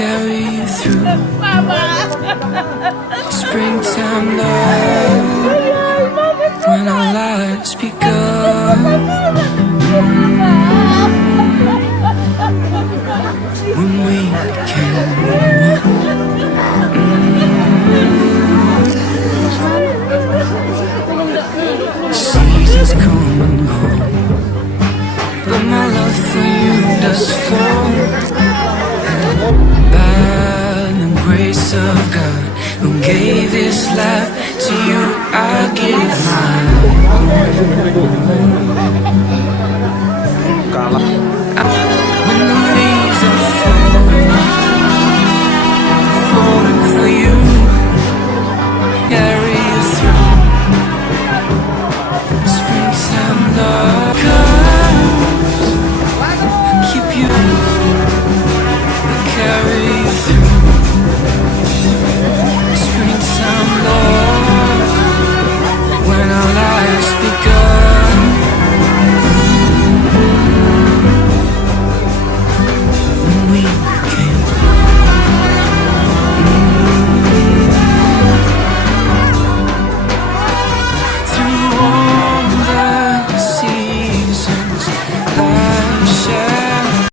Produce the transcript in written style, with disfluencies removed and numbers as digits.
carry you through. Springtime love, when our lives begun. When we became one. Seasons come and go, but my love for you does flow. By the grace of God, who gave His life to you, I give mine. When the leaves are falling,